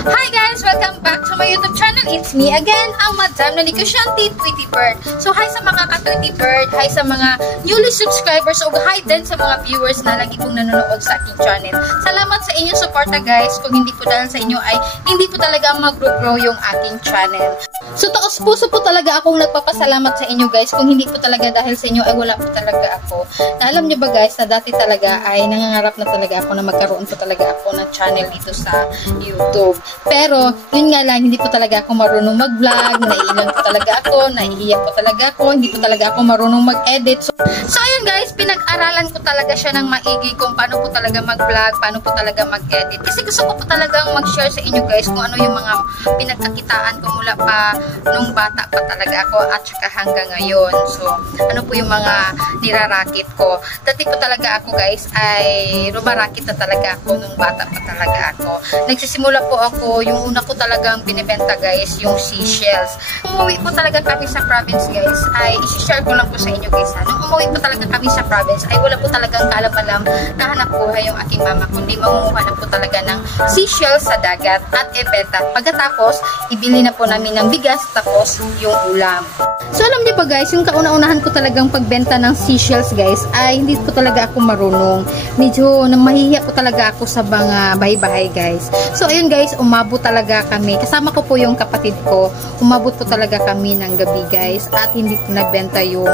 Hi guys! Welcome back to my YouTube channel. It's me again, ang Madam na Negosyante, Tweety Bird. So hi sa mga ka-Tweety Bird, hi sa mga newly subscribers, o hi din sa mga viewers na lagi pong nanonood sa aking channel. Salamat sa inyong suporta guys. Kung hindi po dahil sa inyo ay hindi po talaga mag-grow yung aking channel. So taos puso po talaga akong nagpapasalamat sa inyo guys. Kung hindi po talaga dahil sa inyo ay wala po talaga ako. Na alam nyo ba guys, na dati talaga ay nangangarap na talaga ako na magkaroon po talaga ako ng channel dito sa YouTube. Pero, yun nga lang, hindi po talaga ako marunong mag-vlog, naiilang po talaga ako, nahihiya po talaga ako, hindi po talaga ako marunong mag-edit. So ayun guys, pinag-aralan ko talaga siya ng maigi kung paano po talaga mag-vlog, paano po talaga mag-edit. Kasi gusto ko po talagang mag-share sa inyo guys kung ano yung mga pinagkakitaan ko mula pa nung bata pa talaga ako at saka hanggang ngayon. So, ano po yung mga nirarakit ko. Dati po talaga ako guys ay rumarakit na talaga ako nung bata pa talaga ako. Nagsisimula po ako, yung una ko talagang binibenta guys, yung seashells. Umuwi po talaga kami sa province guys, ay isi-share ko lang po sa inyo guys. Nung umuwi po talaga kami sa province, ay wala po talagang kaalam-alam na hanap buhay yung aking mama, kundi mangunguha na po talaga ng seashells sa dagat at ibenta. Pagkatapos, ibili na po namin ng bigas, tapos yung ulam. So alam niyo ba guys, yung kauna-unahan ko talagang pagbenta ng seashells guys, ay hindi po talaga ako marunong. Medyo mahihiya po talaga ako sa mga bahay-bahay guys. So ayun guys, umabot talaga kami. Kasama ko po yung kapatid ko. Umabot po talaga kami ng gabi guys. At hindi po nagbenta yung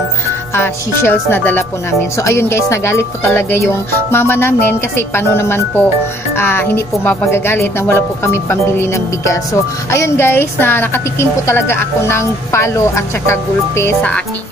seashells na dala po namin. So ayun guys, nagalit po talaga yung mama namin. Kasi paano naman po hindi po mapagagalit na wala po kami pambili ng bigas. So ayun guys, nakatikim po talaga ako ng palo at saka gulpe sa aking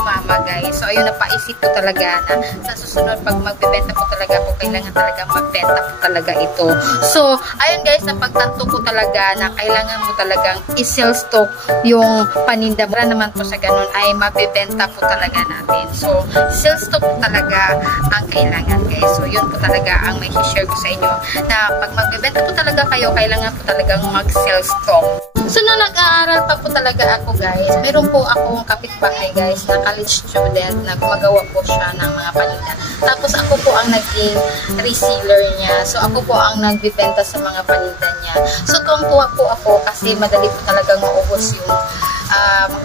mama guys. So ayun, napaisip po talaga na sa susunod pag magbebenta po talaga po, kailangan talaga magbenta po talaga ito. So ayun guys, napagtanto ko talaga na kailangan mo talagang i-sell stock yung paninda. Mura naman po sa ganun ay mabibenta po talaga natin. So sell stock po talaga ang kailangan guys. So yun po talaga ang may share ko sa inyo, na pag magbebenta po talaga kayo, kailangan po talagang mag-sell stock. So, nung nag-aaral pa po talaga ako guys, meron po akong kapitbahay guys na college student na gumagawa po siya ng mga paninda. Tapos ako po ang naging reseller niya. So, ako po ang nagbibenta sa mga paninda niya. So, tuwang-tuwa po ako kasi madali po talagang maubos yung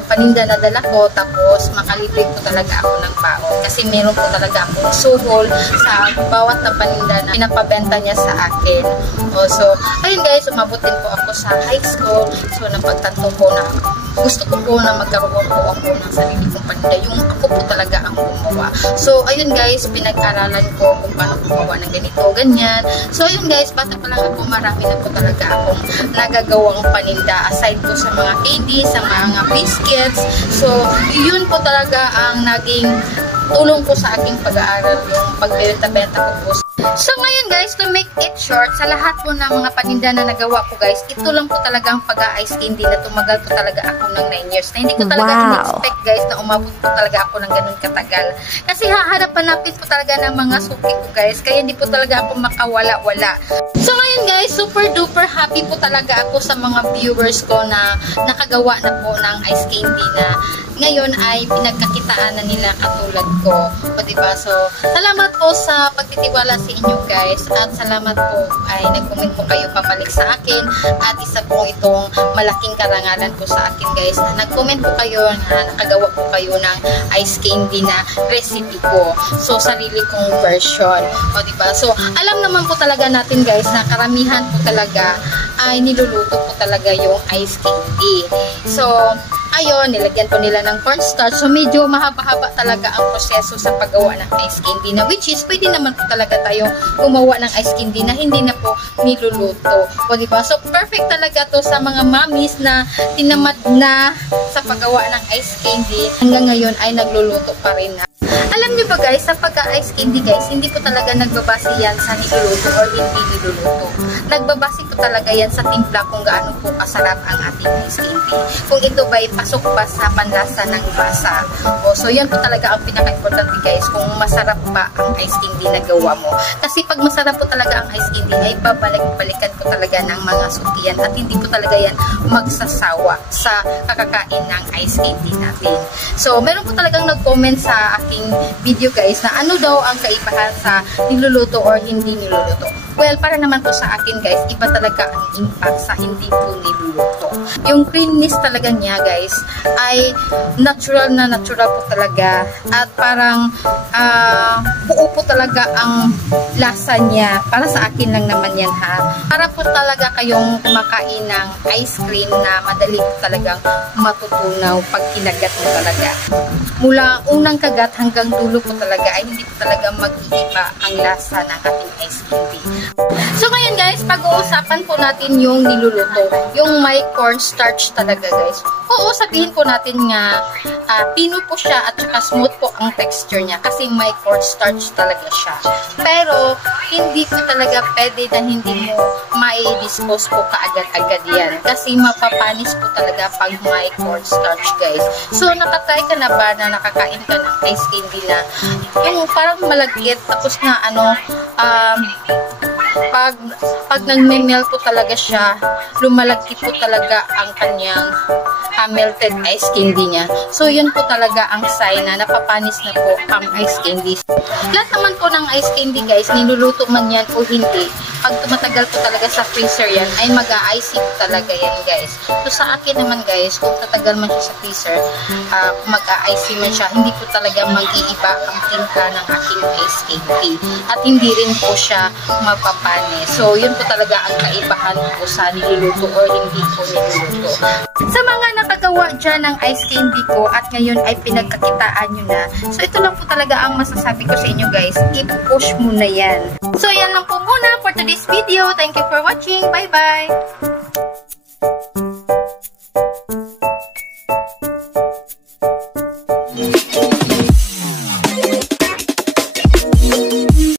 paninda na dala ko, tapos makalibre po talaga ako ng baon. Kasi meron po talaga akong suhol sa bawat na paninda na pinapabenta niya sa akin. So, ayun guys, umabot din po ako sa high school. So, napagtanto ko na gusto ko po na magkaroon po ako ng sarili kong paninda. Yung ako po talaga ang gumawa. So, ayun guys, pinag-aralan ko kung paano gumawa ng ganito, ganyan. So, ayun guys, bata pa lang ako, marami na po talaga akong nagagawang paninda. Aside po sa mga candy, sa mga biscuits. So, yun po talaga ang naging tulong ko sa aking pag-aaral, yung pagbenta-benta ko po. So ngayon guys, to make it short, sa lahat po ng mga paninda na nagawa ko guys, ito lang po talaga ang pag-a-ice candy na tumagal po talaga ako ng 9 years. Na hindi ko talaga in-expect guys na umabot po talaga ako ng ganun katagal. Kasi hahanap-hanapin po talaga ng mga suki ko guys, kaya hindi po talaga ako makawala-wala. So ngayon guys, super duper happy po talaga ako sa mga viewers ko na nakagawa na po ng ice candy na ngayon ay pinagkakitaan na nila katulad ko. O diba? So, salamat po sa pagtitiwala sa inyo guys, at salamat po ay nag-comment po kayo papalik sa akin, at isa po itong malaking karangalan po sa akin guys, na nag-comment po kayo na nakagawa po kayo ng ice candy na recipe ko. So, sarili kong version. O diba? So, alam naman po talaga natin guys na karamihan po talaga ay niluluto po talaga yung ice candy. So, ayun, nilagyan po nila ng cornstarch. So, medyo mahaba-haba talaga ang proseso sa paggawa ng ice candy na, which is, pwede naman po talaga tayo gumawa ng ice candy na hindi na po niluluto. O, diba? So, perfect talaga to sa mga mommies na tinamad na sa paggawa ng ice candy. Hanggang ngayon ay nagluluto pa rin na. Alam niyo ba guys, sa pagka-ice candy guys, hindi po talaga nagbabase yan sa niluluto or hindi niluluto. Nagbabase po talaga yan sa timpla kung gaano po kasarap ang ating ice candy. Kung ito ba'y pasok ba sa panlasa ng basa. So yan po talaga ang pinaka-importante guys, kung masarap ba ang ice candy na gawa mo. Kasi pag masarap po talaga ang ice candy, ay babalik-balikan po talaga ng mga sukian, at hindi po talaga yan magsasawa sa kakakain ng ice candy natin. So meron po talagang nag-comment sa aking video guys na ano daw ang kaibahan sa niluluto or hindi niluluto. Well, para naman po sa akin guys, iba talaga ang impact sa hindi po niluluto. Yung creaminess talaga niya guys ay natural na natural po talaga at parang buo po talaga ang lasa niya. Para sa akin lang naman yan ha. Para po talaga kayong kumakain ng ice cream na madali po talagang matutunaw pag kinagat mo talaga. Mula unang kagat hanggang dulo po talaga ay hindi po talaga mag-iiba ang lasa ng ating ice candy. So ngayon guys, pag-uusapan po natin yung niluluto, yung may cornstarch talaga guys. Oo, sabihin po natin nga pino po siya at saka smooth po ang texture niya kasi may cornstarch talaga siya. Pero hindi po talaga pwede na hindi mo mai-dispose po kaagad-agad yan kasi mapapanis po talaga pag may cornstarch guys. So nakatry ka na ba na nakakain ka ng ice candy na yung parang malagkit tapos na pag nagme-melt po talaga siya, lumalagkit po talaga ang kanyang melted ice candy niya. So, yun po talaga ang sign na napapanis na po ang ice candy. Lahat naman po ng ice candy guys, niluluto man yan o hindi, pag tumatagal po talaga sa freezer yan, ay mag-a-icy po talaga yan guys. So, sa akin naman guys, kung tatagal man siya sa freezer, mag-a-icy man siya, hindi po talaga mag-iiba ang timpla ng aking ice candy. At hindi rin po siya mapapanis. So, yun po talaga ang kaibahan po sa niluluto o hindi po niluluto. Sa mga nakagawa dyan ng ice candy ko at ngayon ay pinagkakitaan nyo na. So, ito lang po talaga ang masasabi ko sa inyo guys. I-push mo na yan. So, yan lang po muna for today's video. Thank you for watching. Bye-bye!